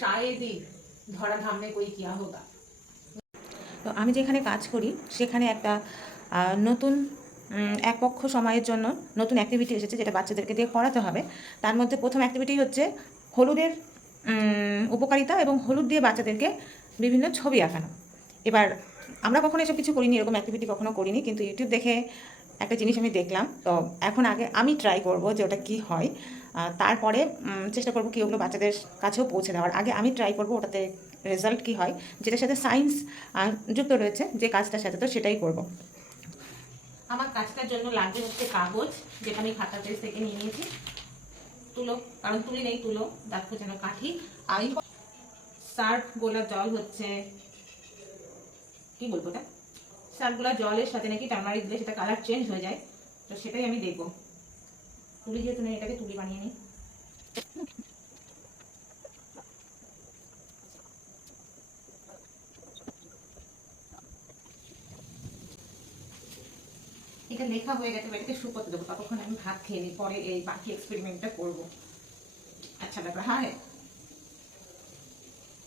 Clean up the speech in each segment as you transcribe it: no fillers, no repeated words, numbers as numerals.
शायद ही धराधाम में कोई किया होगा। তো আমি যেখানে কাজ করি সেখানে একটা নতুন এক পক্ষ সময়ের জন্য নতুন অ্যাক্টিভিটি এসেছে, যেটা বাচ্চাদেরকে দিয়ে করাতে হবে। তার মধ্যে প্রথম অ্যাক্টিভিটি হচ্ছে হলুদের উপকারিতা এবং হলুদ দিয়ে বাচ্চাদেরকে বিভিন্ন ছবি আঁকানো। এবার আমরা কখনো এসব কিছু করিনি, এরকম অ্যাক্টিভিটি কখনো করিনি, কিন্তু ইউটিউব দেখে একটা জিনিস আমি দেখলাম। তো এখন আগে আমি ট্রাই করব যে ওটা কী হয়, তারপরে চেষ্টা করব কি ওগুলো বাচ্চাদের কাছেও পৌঁছে দেওয়ার। আগে আমি ট্রাই করব ওটাতে রেজাল্ট কী হয়, যেটার সাথে সায়েন্স যুক্ত রয়েছে যে কাজটার সাথে, তো সেটাই করব। আমার কাজটার জন্য লাগবে হচ্ছে কাগজ, যেটা আমি খাতা পেজ থেকে নিয়ে নিয়েছি, তুলো, কারণ তুলি নেই, তুলো, দাঁত খোঁচানো কাঠি, আর সার্ফ গোলা জল হচ্ছে, কি বলবো ওটা, সার্ফ গোলা জলের সাথে নাকি টার্মারিক দিলে সেটা কালার চেঞ্জ হয়ে যায়, তো সেটাই আমি দেখবো। তুলি যেহেতু নেই, এটাকে তুলি বানিয়ে নিই। এটা লেখা হয়ে গেছে, এটাকে শুকোতে দেবো, ততক্ষণ আমি ভাত খেয়ে নিই, পরে এই বাকি এক্সপেরিমেন্টটা করবো। আচ্ছা ব্যাপার, হ্যাঁ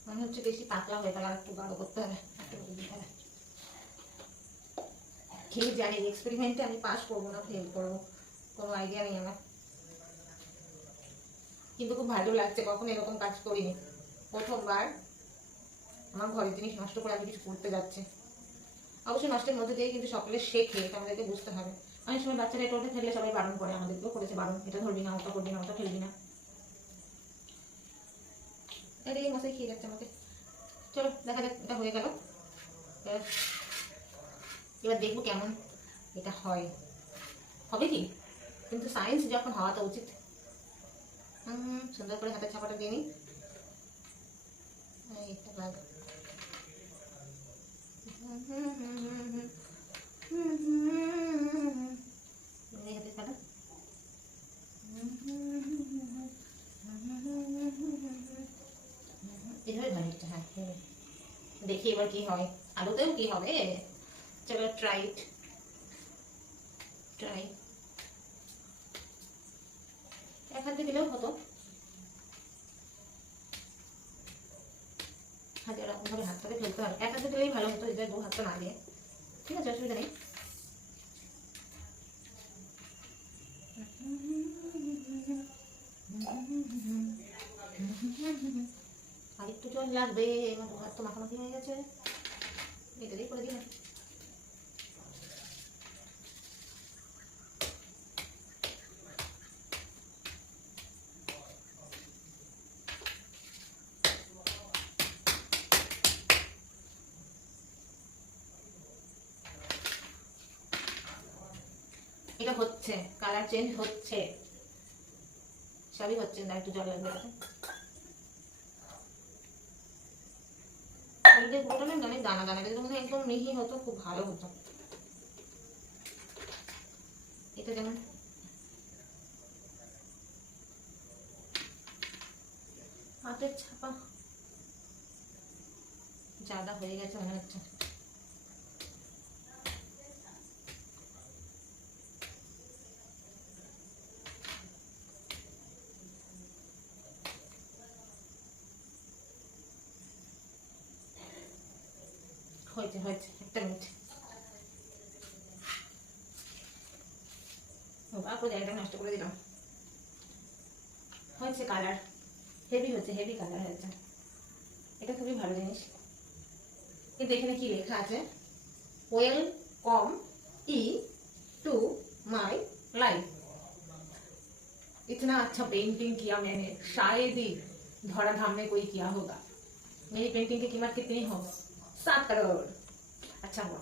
মনে হচ্ছে বেশি পাতলা হয়ে গেল, আর একটু গাঢ় করতে হবে, খেয়ে জানি এক্সপেরিমেন্টে আমি পাস করবো না ফেল করবো, কোনো আইডিয়া নেই আমার, কিন্তু খুব ভালো লাগছে, কখনো এরকম কাজ করিনি, প্রথমবার আমার ঘরের জিনিস নষ্ট করে আমি কিছু করতে যাচ্ছি। অবশ্যই নষ্টের মধ্যে দিয়ে কিন্তু সকলে শেখে, এটা আমাদেরকে বুঝতে হবে। অনেক সময় বাচ্চারা এটা ওটা ফেললে সবাই বারণ করে, আমাদেরকেও করেছে বারণ, এটা ধরবি না, ওটা করবি না, ওটা ফেলবি না। এই মশাই খেয়ে যাচ্ছে আমাকে। চলো দেখা যাক, এটা হয়ে গেল, এবার দেখবো কেমন এটা হয়, হবে কি, কিন্তু সায়েন্স যখন হওয়া তো উচিত। সুন্দর করে হাতের ছাপাটা দিয়ে নিই। হ্যাঁ দেখি এবার কি হয়, আলুতেও কি হবে। চলো ট্রাই এক হাতে দিলেও হতো, হাতে এরকম ভাবে হাতটাকে ফেলতে হবে, এক হাতে দিলেই ভালো হতো, এটা দু হাতটা না দিয়ে। ঠিক আছে, অসুবিধা নেই। আর একটু জল লাগবে, আমার দু হাত তো মাখামাখি হয়ে গেছে, এটা দিয়ে করে দিই না। এটা হচ্ছে, কালার চেঞ্জ হচ্ছে, সবই হচ্ছে না, একটু জল লাগবে। অনেক দানা দানা, কিন্তু একদম মিহি হতো, খুব ভালো হতো। এটা যেমন হাতের ছাপা জাদা হয়ে গেছে মনে হচ্ছে। হয়েছে হয়েছে, একটা মিনিট, বাপু জায়গাটা নষ্ট করে দিলাম। হয়েছে, কালার হেভি হচ্ছে, হেভি কালার হয়েছে, এটা খুবই ভালো জিনিস। কিন্তু এখানে কি লেখা আছে, ওয়েলকাম टू माय लाइफ, इतना अच्छा पेंटिंग किया मैंने, शायद ही धराधाम में कोई किया होगा। मेरी पेंटिंग की कीमत कितनी हो, 7 करोड़। अच्छा हुआ।